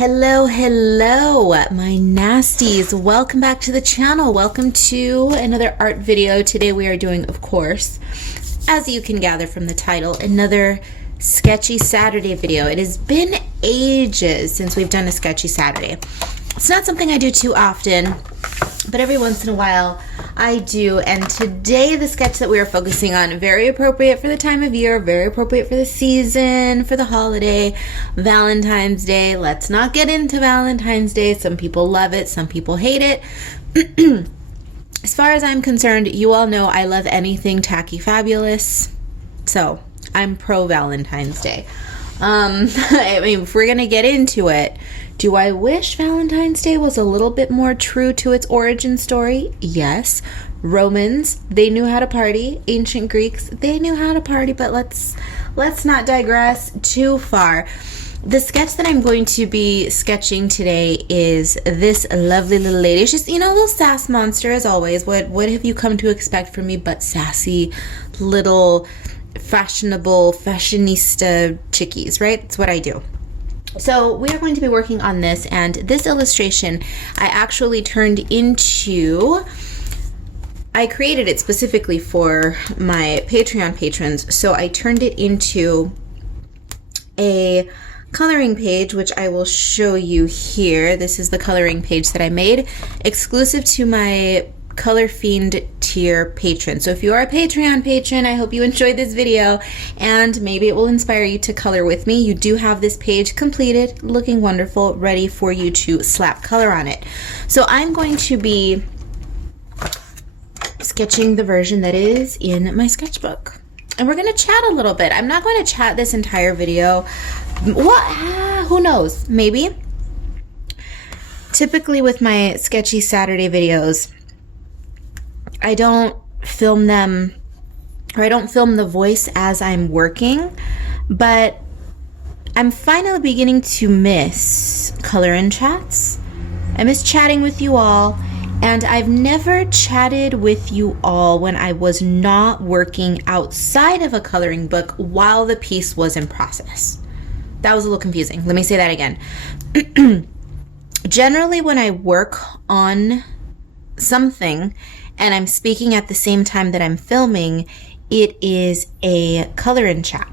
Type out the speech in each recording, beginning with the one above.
Hello, my nasties. Welcome back to the channel. Welcome to another art video. Today we are doing, of course, as you can gather from the title, another Sketchy Saturday video. It has been ages since we've done a Sketchy Saturday. It's not something I do too often, but every once in a while I do. And today the sketch that we are focusing on, very appropriate for the time of year, very appropriate for the season, for the holiday, Valentine's Day. Let's not get into Valentine's Day. Some people love it, some people hate it. As far as I'm concerned, you all know I love anything tacky fabulous, so I'm pro Valentine's Day. I mean, if we're gonna get into it, do I wish Valentine's Day was a little bit more true to its origin story? Yes. Romans, they knew how to party. Ancient Greeks, they knew how to party, but let's not digress too far. The sketch that I'm going to be sketching today is this lovely little lady. She's, you know, a little sass monster as always. What have you come to expect from me but sassy little fashionable fashionista chickies, right? That's what I do. So we are going to be working on this, and this illustration I actually turned into, I created it specifically for my Patreon patrons, so I turned it into a coloring page, which I will show you here. This is the coloring page that I made exclusive to my Color Fiend tier patron. So if you are a Patreon patron, I hope you enjoyed this video and maybe it will inspire you to color with me. You do have this page completed, looking wonderful, ready for you to slap color on it. So I'm going to be sketching the version that is in my sketchbook. And we're going to chat a little bit. I'm not going to chat this entire video. Who knows? Maybe. Typically with my Sketchy Saturday videos, I don't film them, or I don't film the voice as I'm working, but I'm finally beginning to miss color and chats. I miss chatting with you all, and I've never chatted with you all when I was not working outside of a coloring book while the piece was in process. That was a little confusing. Let me say that again. Generally, when I work on something and I'm speaking at the same time that I'm filming, it is a color and chat.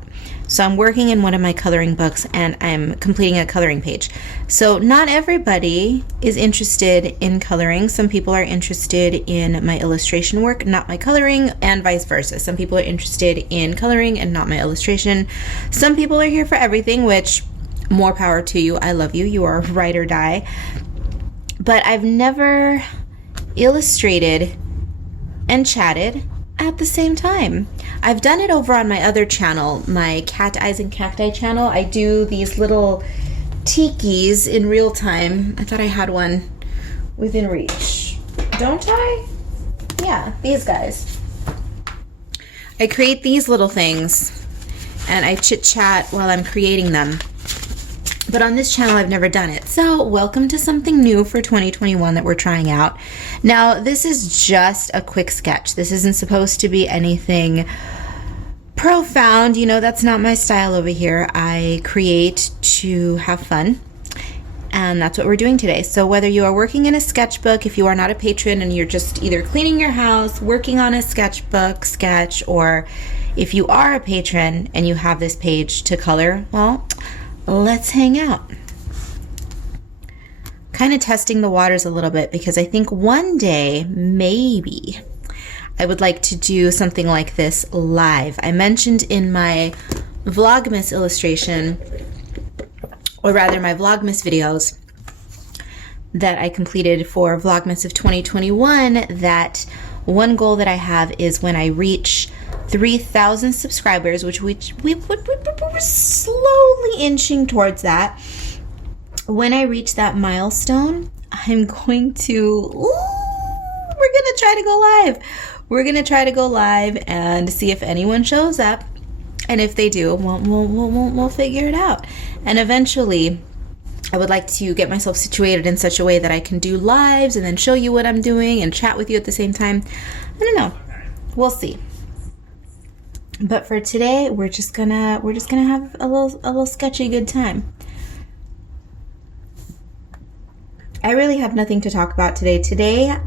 So I'm working in one of my coloring books and I'm completing a coloring page. So not everybody is interested in coloring. Some people are interested in my illustration work, not my coloring, and vice versa. Some people are interested in coloring and not my illustration. Some people are here for everything, which more power to you. I love you. You are ride or die. But I've never illustrated and chatted at the same time. I've done it over on my other channel, my Cat Eyes and Cacti channel. I do these little tikis in real time. I thought I had one within reach. Don't I? Yeah, these guys. I create these little things and I chit chat while I'm creating them. But on this channel, I've never done it. So welcome to something new for 2021 that we're trying out. Now, this is just a quick sketch. This isn't supposed to be anything profound. You know, that's not my style over here. I create to have fun. And that's what we're doing today. So whether you are working in a sketchbook, if you are not a patron and you're just either cleaning your house, working on a sketchbook sketch, or if you are a patron and you have this page to color, well, let's hang out. Kind of testing the waters a little bit because I think one day, maybe, I would like to do something like this live. I mentioned in my Vlogmas illustration, or rather my Vlogmas videos that I completed for Vlogmas of 2021, that one goal that I have is when I reach 3,000 subscribers, which we're slowly inching towards that. When I reach that milestone, I'm going to, we're going to try to go live. We're going to try to go live and see if anyone shows up. And if they do, we'll figure it out. And eventually, I would like to get myself situated in such a way that I can do lives and then show you what I'm doing and chat with you at the same time. I don't know. We'll see. But for today, we're just gonna have a little sketchy good time. I really have nothing to talk about today. Today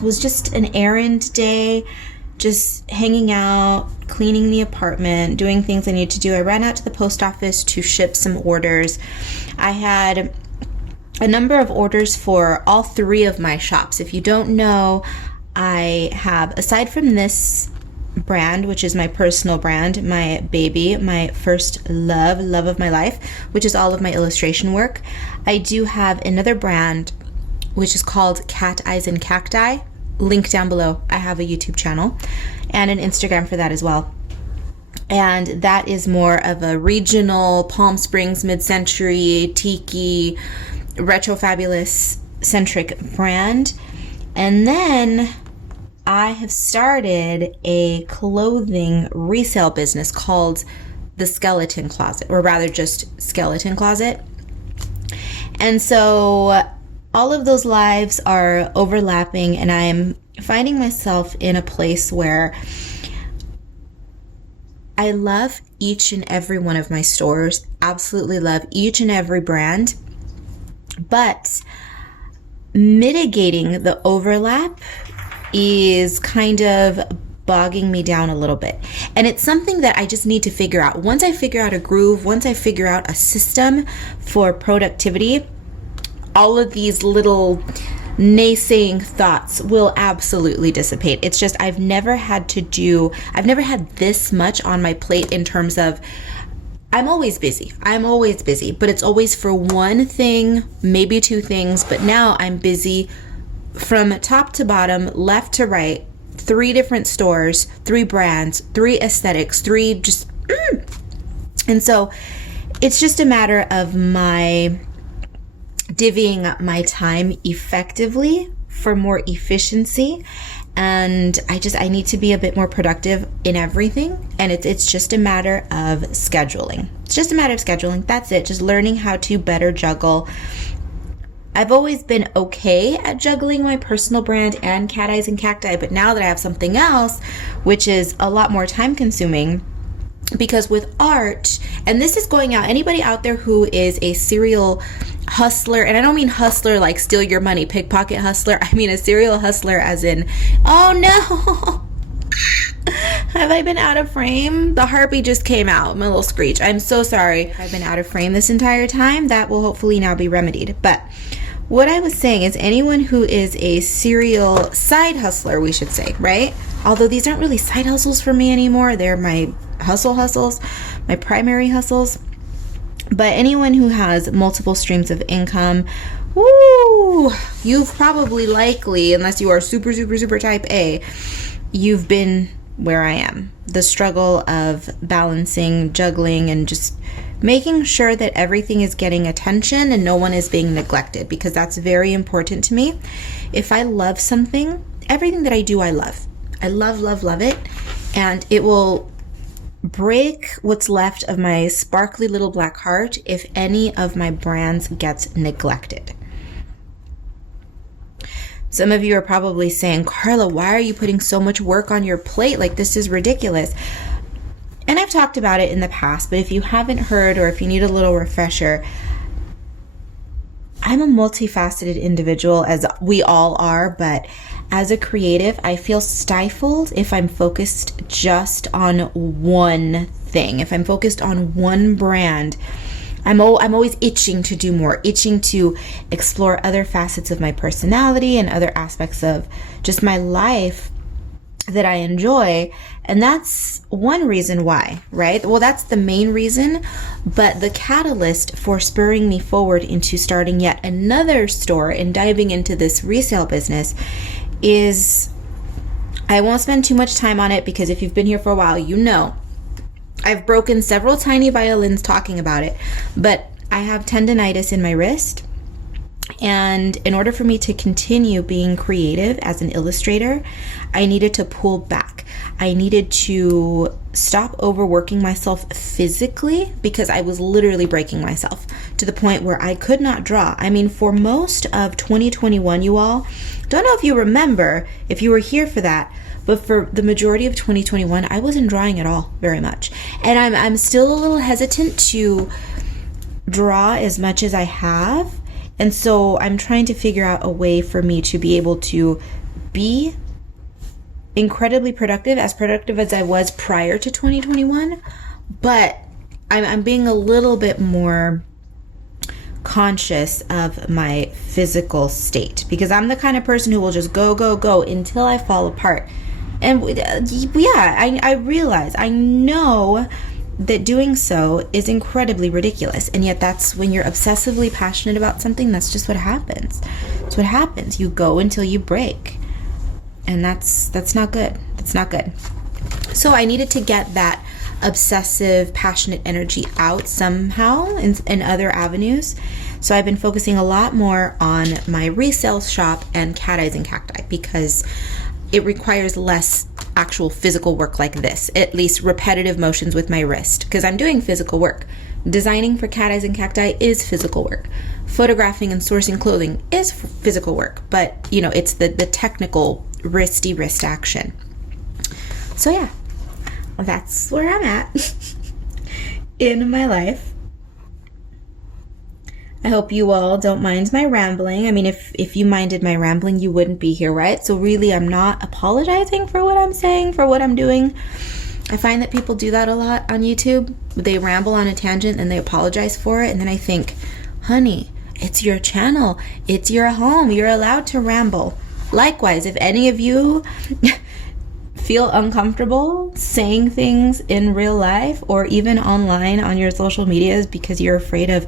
was just an errand day, just hanging out, cleaning the apartment, doing things I need to do. I ran out to the post office to ship some orders. I had a number of orders for all three of my shops. If you don't know, I have, aside from this brand, which is my personal brand, my baby, my first love of my life, which is all of my illustration work, I do have another brand which is called Cat Eyes and Cacti. Link down below. I have a YouTube channel and an Instagram for that as well. And that is more of a regional Palm Springs, mid-century, tiki, retro fabulous centric brand. And then I have started a clothing resale business called the Skeleton Closet, or rather just Skeleton Closet. And so all of those lives are overlapping, and I'm finding myself in a place where I love each and every one of my stores, absolutely love each and every brand, but mitigating the overlap is kind of bogging me down a little bit. And it's something that I just need to figure out. Once I figure out a groove, once I figure out a system for productivity, all of these little naysaying thoughts will absolutely dissipate. It's just I've never had this much on my plate in terms of I'm always busy, but it's always for one thing, maybe two things. But now I'm busy from top to bottom, left to right, 3 different stores, 3 brands, 3 aesthetics, 3 just, and so it's just a matter of my divvying up my time effectively for more efficiency. And I need to be a bit more productive in everything. And it's just a matter of scheduling. It's just a matter of scheduling. That's it. Just learning how to better juggle. I've always been okay at juggling my personal brand and Cat Eyes and Cacti, but now that I have something else, which is a lot more time consuming, because with art, and this is going out, anybody out there who is a serial hustler, and I don't mean hustler like steal your money, pickpocket hustler, I mean a serial hustler as in, oh no, have I been out of frame? The harpy just came out, my little screech. I'm so sorry. I've been out of frame this entire time. That will hopefully now be remedied. But what I was saying is anyone who is a serial side hustler, we should say, right? Although these aren't really side hustles for me anymore. They're my hustles, my primary hustles. But anyone who has multiple streams of income, woo, you've probably likely, unless you are super type A, you've been where I am. The struggle of balancing, juggling, and just making sure that everything is getting attention and no one is being neglected, because that's very important to me. If I love something, everything that I do, I love. I love it. And it will break what's left of my sparkly little black heart if any of my brands gets neglected. Some of you are probably saying, Karla, why are you putting so much work on your plate? Like, this is ridiculous. And I've talked about it in the past, but if you haven't heard, or if you need a little refresher, I'm a multifaceted individual, as we all are, but as a creative, I feel stifled if I'm focused just on one thing. If I'm focused on one brand, I'm always itching to do more, itching to explore other facets of my personality and other aspects of just my life that I enjoy. And that's one reason why, right? Well, that's the main reason, but the catalyst for spurring me forward into starting yet another store and diving into this resale business is, I won't spend too much time on it because if you've been here for a while, you know I've broken several tiny violins talking about it, but I have tendonitis in my wrist. And in order for me to continue being creative as an illustrator, I needed to pull back. I needed to stop overworking myself physically because I was literally breaking myself to the point where I could not draw. I mean, for most of 2021, you all, don't know if you remember, if you were here for that, but for the majority of 2021, I wasn't drawing at all very much. And I'm still a little hesitant to draw as much as I have. And so I'm trying to figure out a way for me to be able to be incredibly productive as I was prior to 2021, but I'm being a little bit more conscious of my physical state, because I'm the kind of person who will just go until I fall apart. And I realize, I know that doing so is incredibly ridiculous, and yet that's when you're obsessively passionate about something. That's just what happens. That's what happens. You go until you break, and that's not good. That's not good. So I needed to get that obsessive, passionate energy out somehow in other avenues. So I've been focusing a lot more on my resale shop and cat eyes and cacti, because it requires less actual physical work like this, at least repetitive motions with my wrist, because I'm doing physical work. Designing for cat eyes and cacti is physical work. Photographing and sourcing clothing is physical work, but it's the technical wrist action. So yeah, that's where I'm at in my life. I hope you all don't mind my rambling. I mean, if you minded my rambling, you wouldn't be here, right? So really, I'm not apologizing for what I'm saying, for what I'm doing. I find that people do that a lot on YouTube. They ramble on a tangent and they apologize for it. And then I think, honey, it's your channel. It's your home. You're allowed to ramble. Likewise, if any of you feel uncomfortable saying things in real life or even online on your social medias because you're afraid of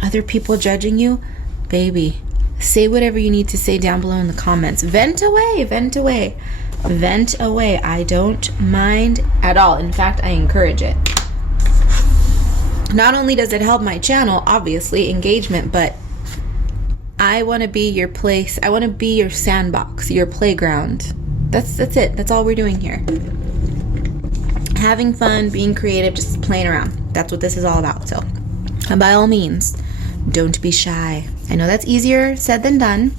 other people judging you, baby, say whatever you need to say down below in the comments. Vent away, vent away, vent away. I don't mind at all. In fact, I encourage it. Not only does it help my channel, obviously, engagement, but I want to be your place. I want to be your sandbox, your playground. That's it. That's all we're doing here. Having fun, being creative, just playing around. That's what this is all about. So, and by all means, don't be shy. I know that's easier said than done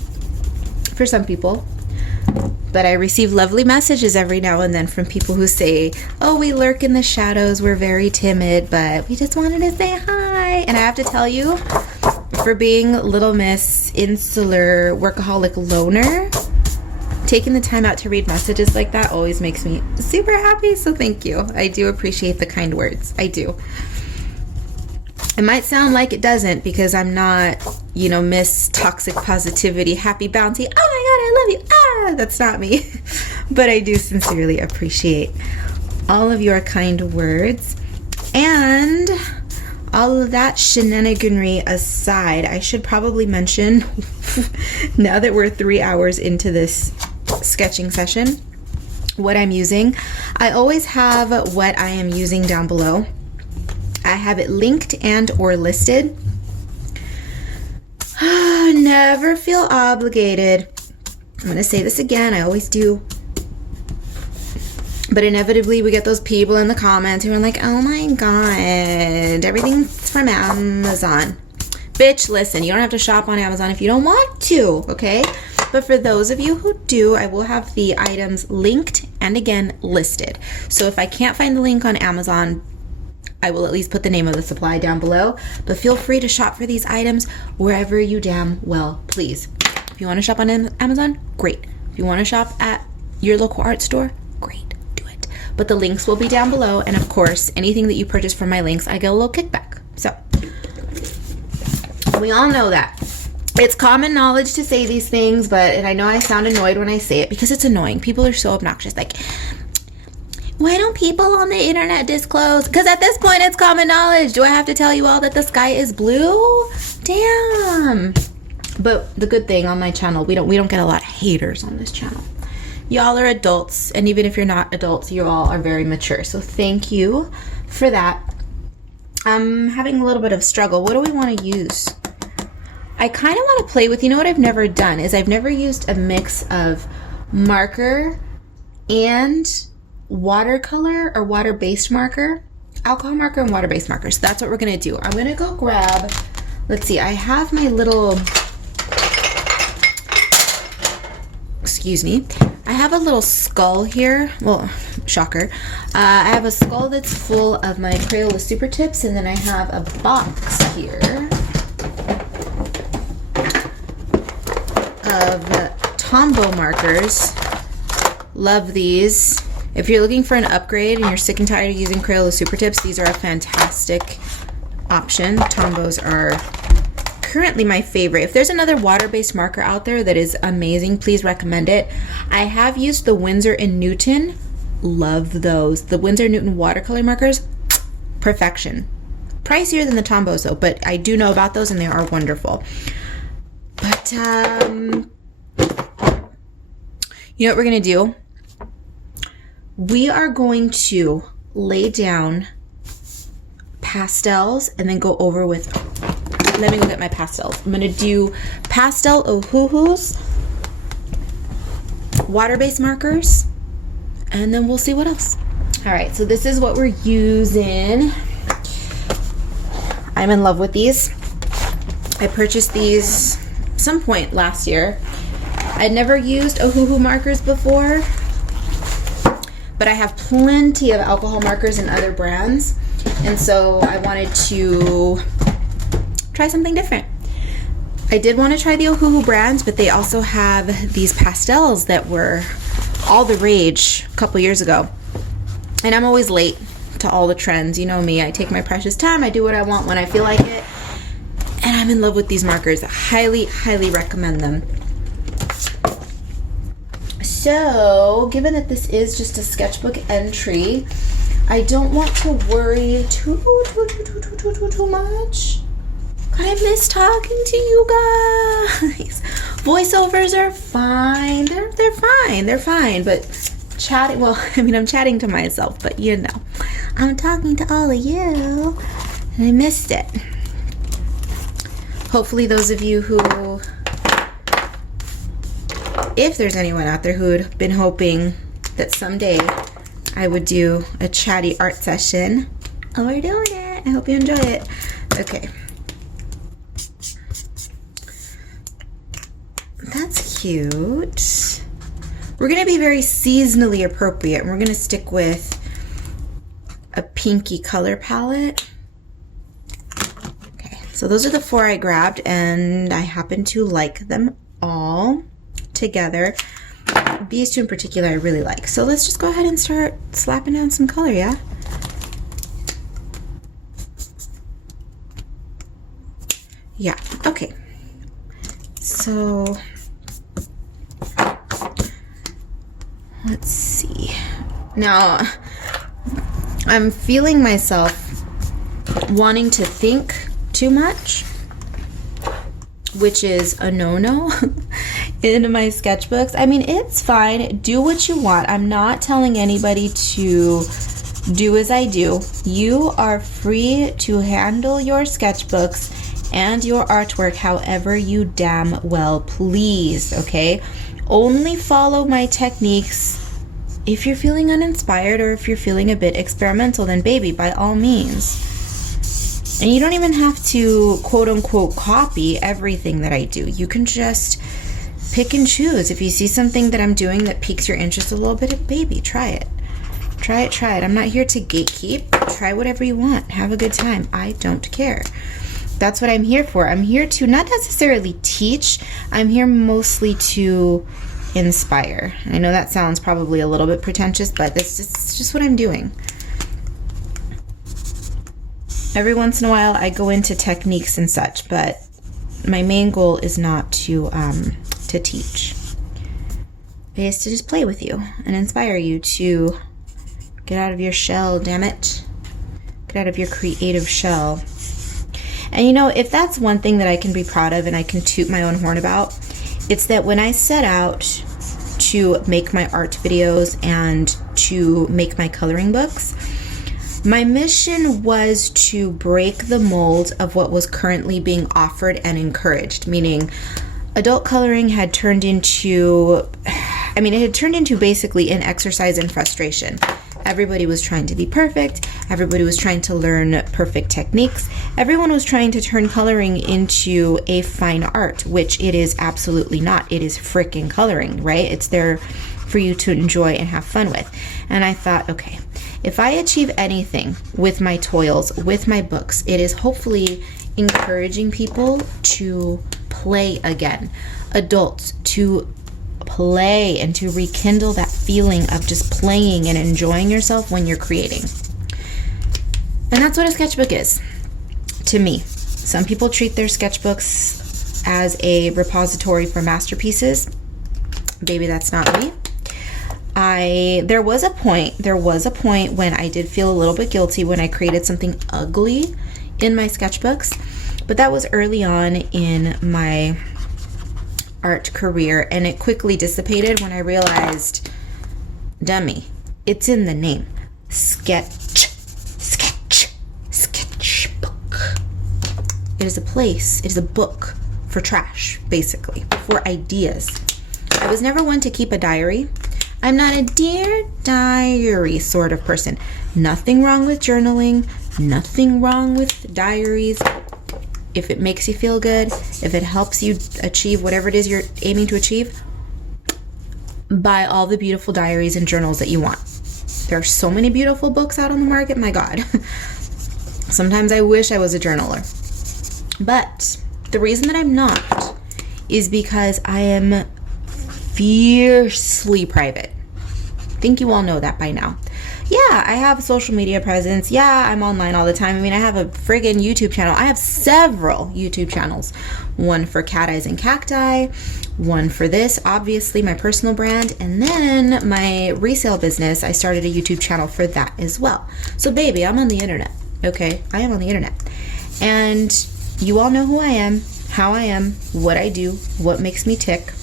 for some people, but I receive lovely messages every now and then from people who say, oh, we lurk in the shadows, we're very timid, but we just wanted to say hi. And I have to tell you, for being Little Miss Insular Workaholic Loner, taking the time out to read messages like that always makes me super happy, so thank you. I do appreciate the kind words. I do. It might sound like it doesn't, because I'm not, Miss Toxic Positivity, Happy Bounty. Oh my God, I love you. Ah, that's not me. But I do sincerely appreciate all of your kind words. And all of that shenaniganry aside, I should probably mention, now that we're 3 hours into this sketching session, what I'm using. I always have what I am using down below. I have it linked and or listed. Never feel obligated. I'm going to say this again. I always do. But inevitably we get those people in the comments who are like, oh my God, everything's from Amazon. Bitch, listen, you don't have to shop on Amazon if you don't want to, okay? But for those of you who do, I will have the items linked and again listed. So if I can't find the link on Amazon, I will at least put the name of the supply down below, but feel free to shop for these items wherever you damn well please. If you want to shop on Amazon, great. If you want to shop at your local art store, great, do it. But the links will be down below, and of course, anything that you purchase from my links, I get a little kickback. So, we all know that. It's common knowledge to say these things, and I know I sound annoyed when I say it because it's annoying. People are so obnoxious, like, why don't people on the internet disclose? Because at this point, it's common knowledge. Do I have to tell you all that the sky is blue? Damn. But the good thing on my channel, we don't get a lot of haters on this channel. Y'all are adults, and even if you're not adults, you all are very mature. So thank you for that. I'm having a little bit of struggle. What do we want to use? I kind of want to play with, what I've never done is I've never used a mix of marker and watercolor or water-based marker, alcohol marker and water-based marker. So that's what we're going to do. I'm going to go grab, let's see, I have my little, excuse me, I have a little skull here. Well, shocker. I have a skull that's full of my Crayola Super Tips, and then I have a box here of Tombow markers. Love these. If you're looking for an upgrade and you're sick and tired of using Crayola Super Tips, these are a fantastic option. Tombows are currently my favorite. If there's another water-based marker out there that is amazing, please recommend it. I have used the Winsor & Newton. Love those. The Winsor & Newton watercolor markers, perfection. Pricier than the Tombows though, but I do know about those and they are wonderful. But you know what we're gonna do? We are going to lay down pastels and then go over with, let me look at my pastels. I'm gonna do pastel Ohuhus, water-based markers, and then we'll see what else. All right, so this is what we're using. I'm in love with these. I purchased these some point last year. I'd never used Ohuhu markers before, but I have plenty of alcohol markers in other brands, and so I wanted to try something different. I did want to try the Ohuhu brands, but they also have these pastels that were all the rage a couple years ago. And I'm always late to all the trends. You know me, I take my precious time, I do what I want when I feel like it, and I'm in love with these markers. I highly, highly recommend them. So, given that this is just a sketchbook entry, I don't want to worry too much. God, I miss talking to you guys. Voiceovers are fine. They're fine. But chatting, well, I mean, I'm chatting to myself, but you know, I'm talking to all of you, and I missed it. Hopefully those of you who, if there's anyone out there who'd been hoping that someday I would do a chatty art session, oh, we're doing it. I hope you enjoy it. Okay. That's cute. We're going to be very seasonally appropriate, and we're going to stick with a pinky color palette. Okay, so those are the 4 I grabbed, and I happen to like them all together. These 2 in particular I really like. So let's just go ahead and start slapping down some color, yeah? Yeah, okay. So let's see. Now, I'm feeling myself wanting to think too much, which is a no-no in my sketchbooks. I mean, it's fine. Do what you want. I'm not telling anybody to do as I do. You are free to handle your sketchbooks and your artwork however you damn well please, okay? Only follow my techniques if you're feeling uninspired or if you're feeling a bit experimental, then baby, by all means. And you don't even have to quote-unquote copy everything that I do. You can just pick and choose. If you see something that I'm doing that piques your interest a little bit, baby, try it. Try it. I'm not here to gatekeep. Try whatever you want. Have a good time. I don't care. That's what I'm here for. I'm here to not necessarily teach. I'm here mostly to inspire. I know that sounds probably a little bit pretentious, but it's just what I'm doing. Every once in a while I go into techniques and such, but my main goal is not to teach. It is to just play with you and inspire you to get out of your shell, damn it. Get out of your creative shell. And you know, if that's one thing that I can be proud of and I can toot my own horn about, it's that when I set out to make my art videos and to make my coloring books, my mission was to break the mold of what was currently being offered and encouraged, meaning adult coloring had turned into, it had turned into basically an exercise in frustration. Everybody was trying to be perfect. Everybody was trying to learn perfect techniques. Everyone was trying to turn coloring into a fine art, which it is absolutely not. It is freaking coloring, right? It's there for you to enjoy and have fun with. And I thought, okay, if I achieve anything with my toils, with my books, it is hopefully encouraging people to play again. Adults, to play and to rekindle that feeling of just playing and enjoying yourself when you're creating. And that's what a sketchbook is to me. Some people treat their sketchbooks as a repository for masterpieces. Baby, that's not me. There was a point when I did feel a little bit guilty when I created something ugly in my sketchbooks, but that was early on in my art career, and it quickly dissipated when I realized, dummy, it's in the name. Sketchbook. It is a place, it is a book for trash, basically, for ideas. I was never one to keep a diary. I'm not a Dear Diary sort of person. Nothing wrong with journaling, nothing wrong with diaries. If it makes you feel good, if it helps you achieve whatever it is you're aiming to achieve, buy all the beautiful diaries and journals that you want. There are so many beautiful books out on the market, my God. Sometimes I wish I was a journaler. But the reason that I'm not is because I am fiercely private. I think you all know that by now. Yeah, I have a social media presence. Yeah, I'm online all the time. I mean, I have a friggin' YouTube channel. I have several YouTube channels. One for cat eyes and cacti, one for this, obviously my personal brand, and then my resale business, I started a YouTube channel for that as well. So baby, I'm on the internet, okay? I am on the internet. And you all know who I am, how I am, what I do, what makes me tick.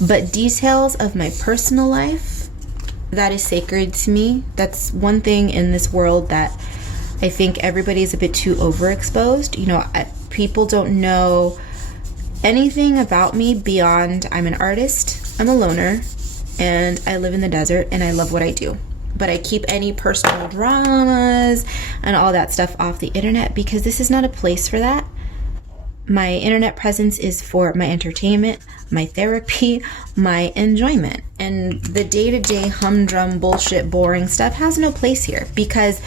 But details of my personal life, that is sacred to me. That's one thing in this world that I think everybody's a bit too overexposed. You know, people don't know anything about me beyond I'm an artist, I'm a loner, and I live in the desert, and I love what I do. But I keep any personal dramas and all that stuff off the internet because this is not a place for that. My internet presence is for my entertainment, my therapy, my enjoyment. And the day-to-day humdrum bullshit boring stuff has no place here because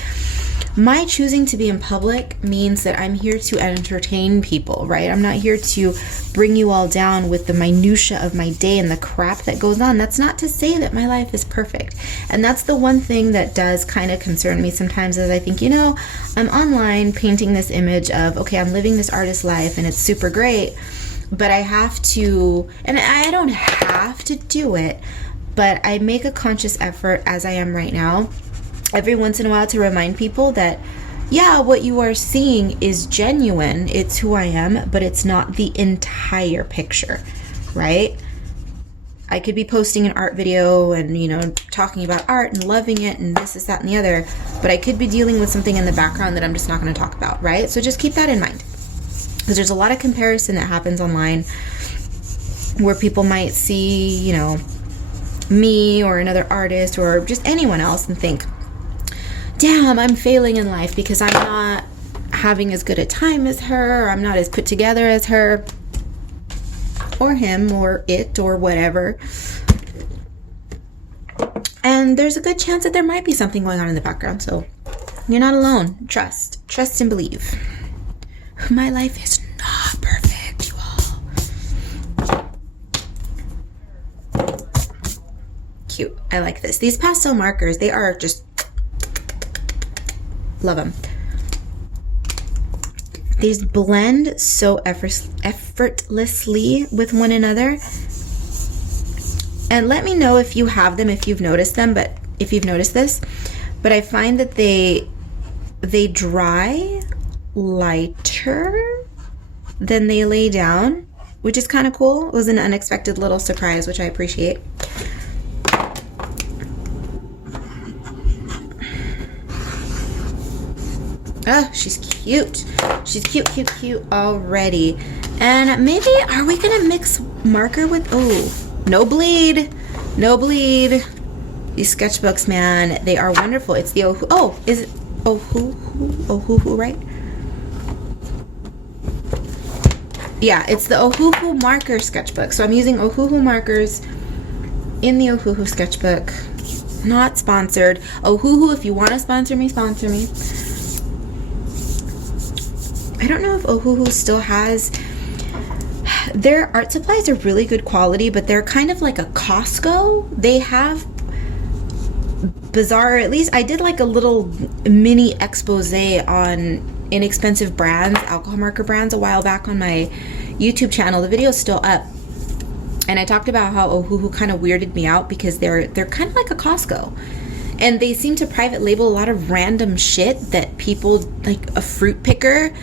my choosing to be in public means that I'm here to entertain people, right? I'm not here to bring you all down with the minutia of my day and the crap that goes on. That's not to say that my life is perfect. And that's the one thing that does kind of concern me sometimes is I think, you know, I'm online painting this image of, okay, I'm living this artist life and it's super great, but I have to, and I don't have to do it, but I make a conscious effort as I am right now every once in a while to remind people that, yeah, what you are seeing is genuine. It's who I am, but it's not the entire picture, right? I could be posting an art video and, you know, talking about art and loving it and this, that, and the other, but I could be dealing with something in the background that I'm just not going to talk about, right? So just keep that in mind because there's a lot of comparison that happens online where people might see, you know, me or another artist or just anyone else and think, damn, I'm failing in life because I'm not having as good a time as her, or I'm not as put together as her, or him, or it, or whatever. And there's a good chance that there might be something going on in the background, so you're not alone. Trust and believe. My life is not perfect, you all. Cute. I like this. These pastel markers, they are just love them. These blend so effortlessly with one another. And let me know if you have them, if you've noticed them, but if you've noticed this. But I find that they dry lighter than they lay down, which is kind of cool. It was an unexpected little surprise, which I appreciate. Oh, she's cute. She's cute already. And maybe, are we gonna mix marker with, oh, no bleed. These sketchbooks, man, they are wonderful. It's the Ohuhu, oh, is it Ohuhu, right? Yeah, it's the Ohuhu marker sketchbook. So I'm using Ohuhu markers in the Ohuhu sketchbook. Not sponsored. Ohuhu, if you want to sponsor me, sponsor me. I don't know if Ohuhu still has their art supplies are really good quality, but they're kind of like a Costco. They have bizarre, at least I did like a little mini expose on inexpensive brands, alcohol marker brands, a while back on my YouTube channel. The video is still up. And I talked about how Ohuhu kind of weirded me out because they're kind of like a Costco. And they seem to private label a lot of random shit that people, like a fruit picker,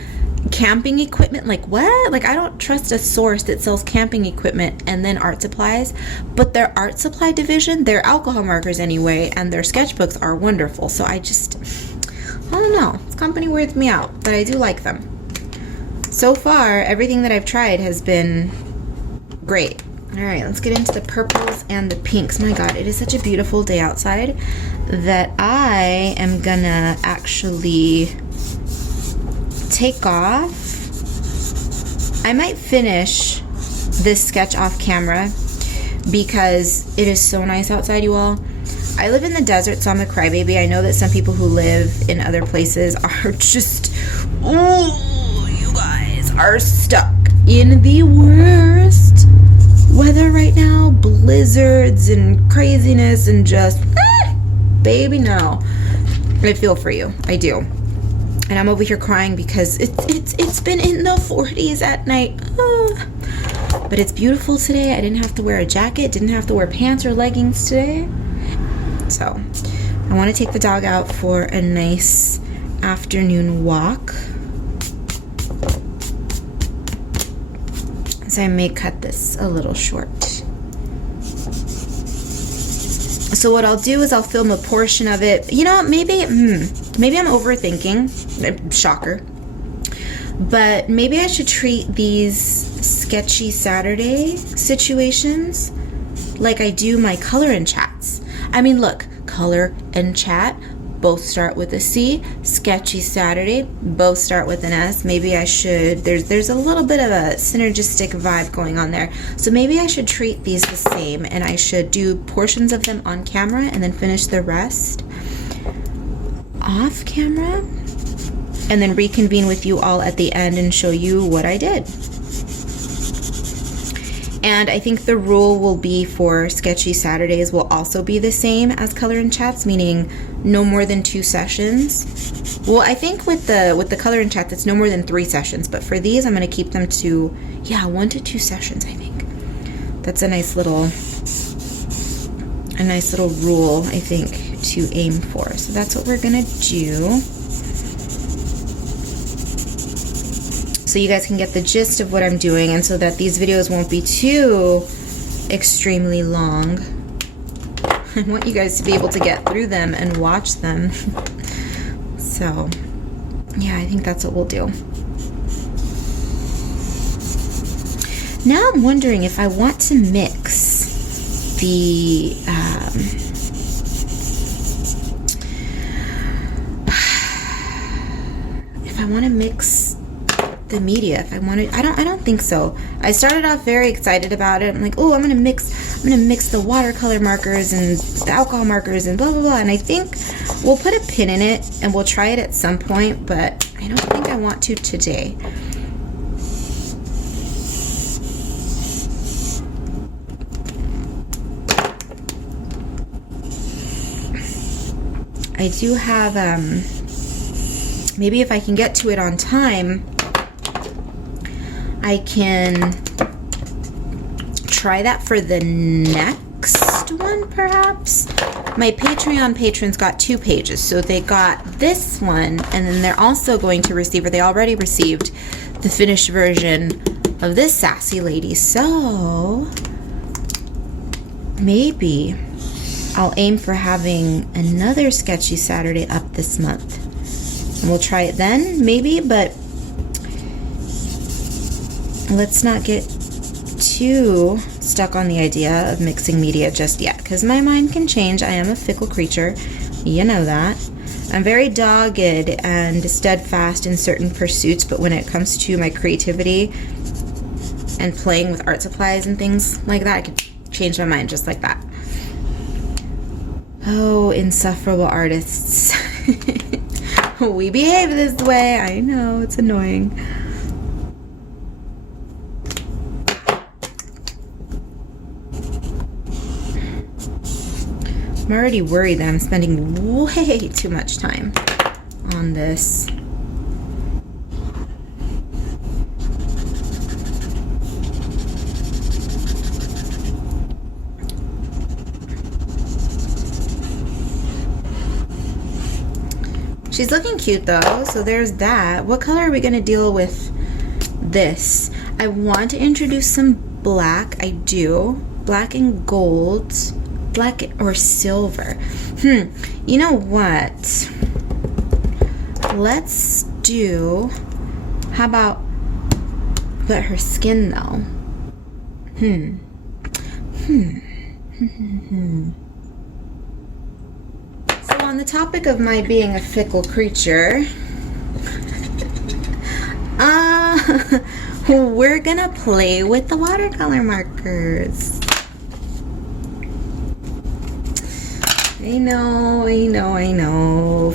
camping equipment, like what? Like, I don't trust a source that sells camping equipment and then art supplies. But their art supply division, their alcohol markers anyway, and their sketchbooks are wonderful. So I don't know. This company weirds me out, but I do like them. So far, everything that I've tried has been great. All right, let's get into the purples and the pinks. My God, it is such a beautiful day outside that I am gonna actually take off. I might finish this sketch off camera because it is so nice outside, you all. I live in the desert, so I'm a crybaby. I know that some people who live in other places are just, oh, you guys are stuck in the worst weather right now. Blizzards and craziness and just, baby, no. I feel for you. I do. And I'm over here crying because it's been in the 40s at night. But it's beautiful today. I didn't have to wear a jacket, didn't have to wear pants or leggings today. So I want to take the dog out for a nice afternoon walk. So I may cut this a little short. So what I'll do is I'll film a portion of it. You know, maybe I'm overthinking. Shocker. But maybe I should treat these sketchy Saturday situations like I do my color and chats. I mean, look, color and chat both start with a C. Sketchy Saturday both start with an S. Maybe I should, there's a little bit of a synergistic vibe going on there. So maybe I should treat these the same and I should do portions of them on camera and then finish the rest off camera and then reconvene with you all at the end and show you what I did. And I think the rule will be for Sketchy Saturdays will also be the same as color and chats, meaning no more than 2 sessions. Well, I think with the color and chats, it's no more than 3 sessions. But for these, I'm going to keep them to, 1 to 2 sessions, I think. That's a nice little rule, I think, to aim for. So that's what we're going to do. So you guys can get the gist of what I'm doing and so that these videos won't be too extremely long. I want you guys to be able to get through them and watch them. So, yeah, I think that's what we'll do. Now I'm wondering if I want to mix the if I want to mix the media, if I wanted, I don't think so. I started off very excited about it. I'm like, oh, I'm gonna mix the watercolor markers and the alcohol markers and blah blah blah. And I think we'll put a pin in it and we'll try it at some point, but I don't think I want to today. I do have maybe if I can get to it on time, I can try that for the next one, perhaps. My Patreon patrons got 2 pages, so they got this one, and then they're also going to receive, or they already received, the finished version of this sassy lady. So maybe I'll aim for having another Sketchy Saturday up this month. And we'll try it then, maybe, but let's not get too stuck on the idea of mixing media just yet, because my mind can change. I am a fickle creature. You know that. I'm very dogged and steadfast in certain pursuits, but when it comes to my creativity and playing with art supplies and things like that, I could change my mind just like that. Oh, insufferable artists. We behave this way. I know, it's annoying. I'm already worried that I'm spending way too much time on this. She's looking cute though, so there's that. What color are we gonna deal with this? I want to introduce some black. I do. Black and gold. Black or silver. You know what? Let's do... How about... But her skin though. So on the topic of my being a fickle creature, we're gonna play with the watercolor markers. I know.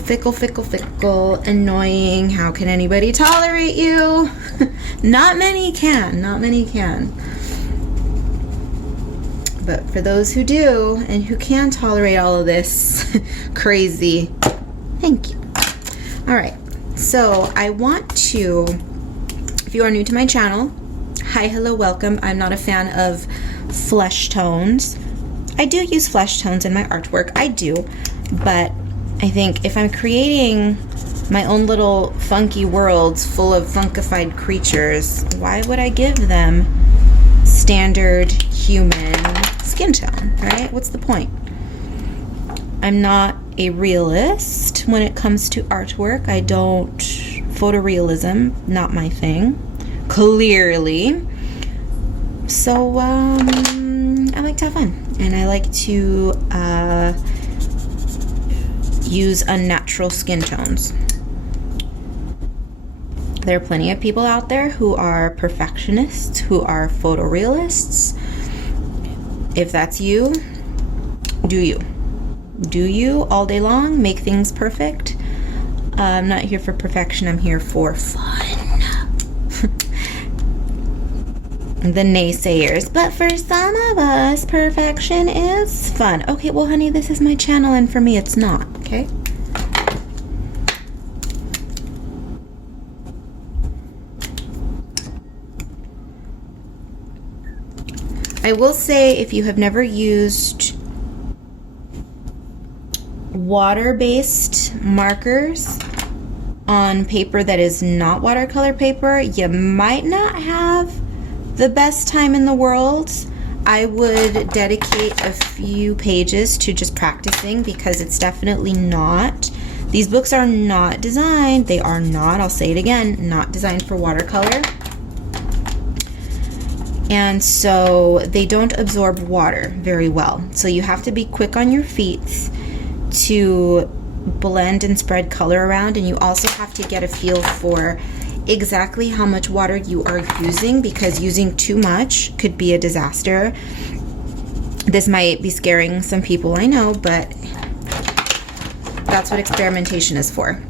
Fickle, fickle, fickle. Annoying. How can anybody tolerate you? Not many can. But for those who do, and who can tolerate all of this crazy, thank you. Alright, so I want to, if you are new to my channel, hi, hello, welcome. I'm not a fan of flesh tones. I do use flesh tones in my artwork, I do, but I think if I'm creating my own little funky worlds full of funkified creatures, why would I give them standard human skin tone, right? What's the point? I'm not a realist when it comes to artwork. I don't, photorealism, not my thing, clearly. So, I like to have fun, and I like to use unnatural skin tones. There are plenty of people out there who are perfectionists, who are photorealists. If that's you, do you. Do you all day long, make things perfect. I'm not here for perfection, I'm here for fun. The naysayers, but for some of us, perfection is fun. Okay, well honey, this is my channel and for me it's not, okay? I will say, if you have never used water-based markers on paper that is not watercolor paper, you might not have the best time in the world. I would dedicate a few pages to just practicing, because it's definitely not, these books are not designed, they are not, I'll say it again, not designed for watercolor. And so they don't absorb water very well. So you have to be quick on your feet to blend and spread color around, and you also have to get a feel for exactly how much water you are using, because using too much could be a disaster. This might be scaring some people, I know, but that's what experimentation is for.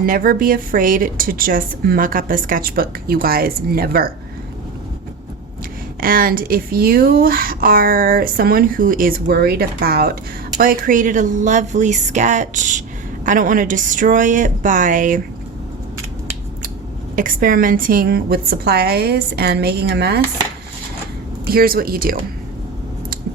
Never be afraid to just muck up a sketchbook, you guys, never. And if you are someone who is worried about, oh, I created a lovely sketch, I don't want to destroy it by experimenting with supplies and making a mess, here's what you do.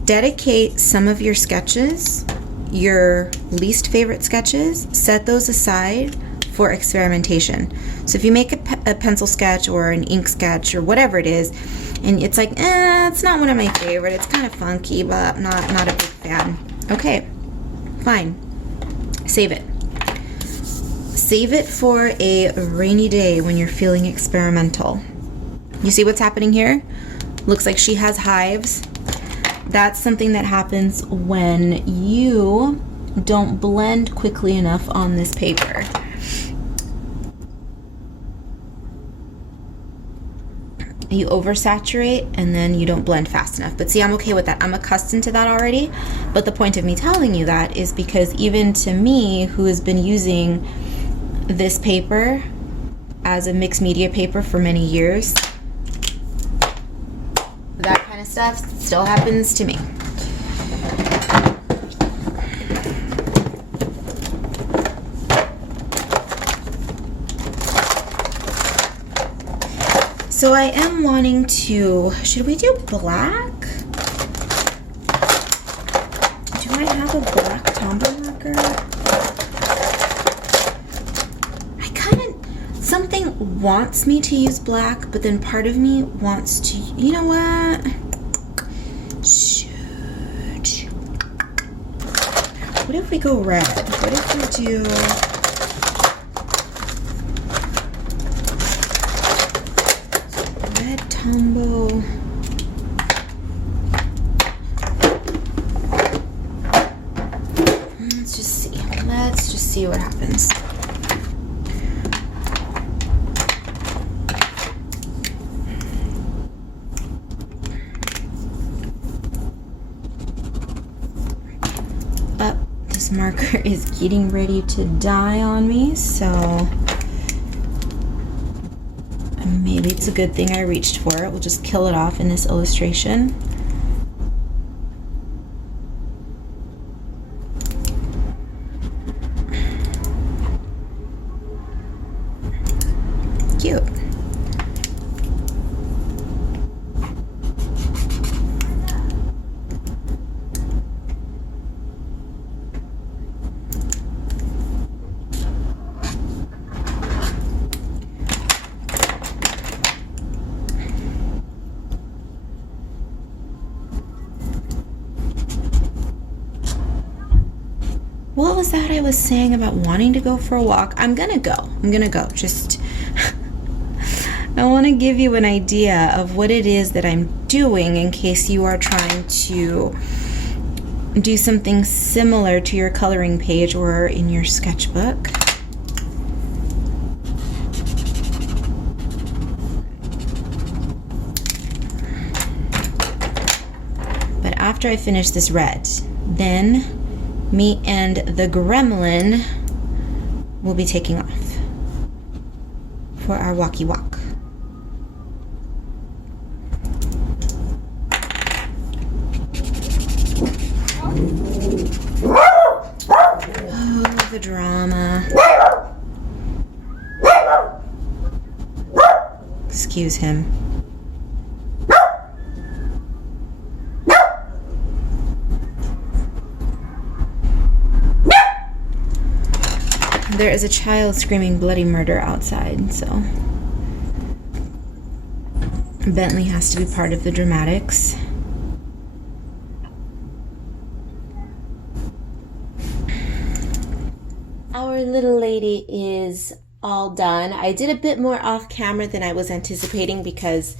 Dedicate some of your sketches, your least favorite sketches, set those aside for experimentation. So if you make a pencil sketch or an ink sketch or whatever it is, and it's like, it's not one of my favorite, it's kind of funky, but not a big fan. Okay, fine. Save it. Save it for a rainy day when you're feeling experimental. You see what's happening here? Looks like she has hives. That's something that happens when you don't blend quickly enough on this paper. You oversaturate and then you don't blend fast enough. But see, I'm okay with that. I'm accustomed to that already. But the point of me telling you that is because even to me, who has been using this paper as a mixed media paper for many years, that kind of stuff still happens to me. So I am wanting to, should we do black? Do I have a black Tombow marker? I kind of, something wants me to use black, but then part of me wants to, you know what? Shoot. What if we go red? What if we do... red Tombow. Let's just see. Let's just see what happens. This marker is getting ready to die on me, so maybe it's a good thing I reached for it. We'll just kill it off in this illustration. Cute. What was that I was saying about wanting to go for a walk? I'm gonna go. Just, I want to give you an idea of what it is that I'm doing in case you are trying to do something similar to your coloring page or in your sketchbook. But after I finish this red, then me and the gremlin will be taking off for our walkie walk. Oh, the drama. Excuse him. There is a child screaming bloody murder outside, so Bentley has to be part of the dramatics. Our little lady is all done. I did a bit more off camera than I was anticipating because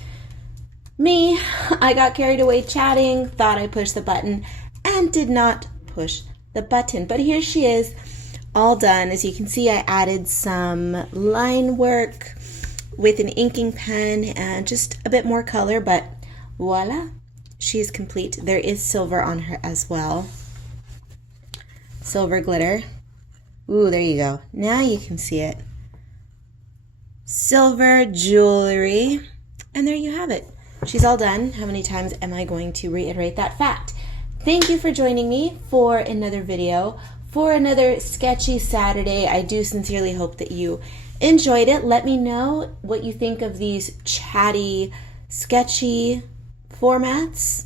I got carried away chatting, thought I pushed the button, and did not push the button. But here she is, all done. As you can see, I added some line work with an inking pen and just a bit more color, but voila, she's complete. There is silver on her as well. Silver glitter. Ooh, there you go. Now you can see it. Silver jewelry. And there you have it. She's all done. How many times am I going to reiterate that fact? Thank you for joining me for another video, for another Sketchy Saturday. I do sincerely hope that you enjoyed it. Let me know what you think of these chatty, sketchy formats.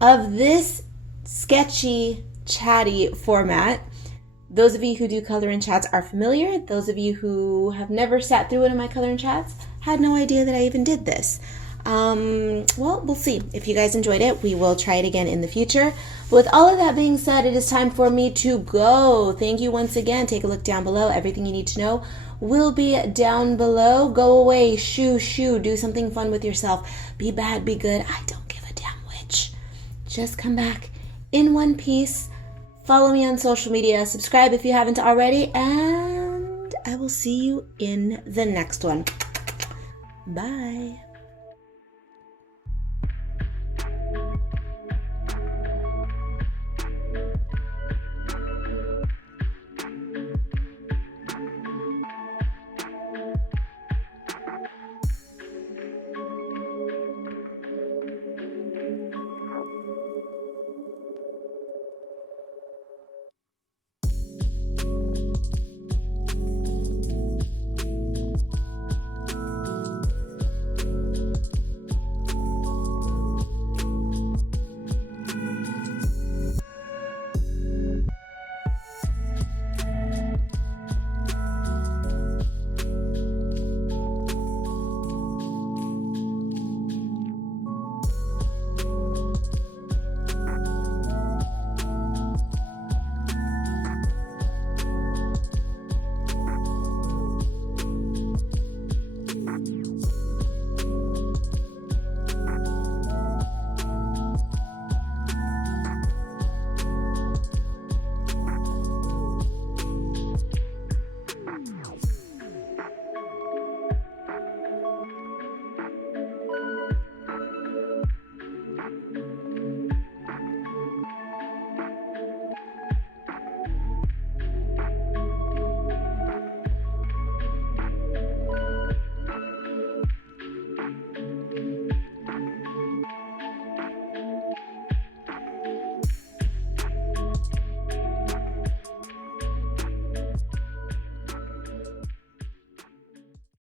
Of this sketchy, chatty format. Those of you who do color in chats are familiar. Those of you who have never sat through one of my color in chats had no idea that I even did this. Well, we'll see. If you guys enjoyed it, we will try it again in the future. But with all of that being said, it is time for me to go. Thank you once again. Take a look down below. Everything you need to know will be down below. Go away, shoo, do something fun with yourself. Be bad, be good. I don't give a damn which. Just come back in one piece. Follow me on social media. Subscribe if you haven't already. And I will see you in the next one. Bye.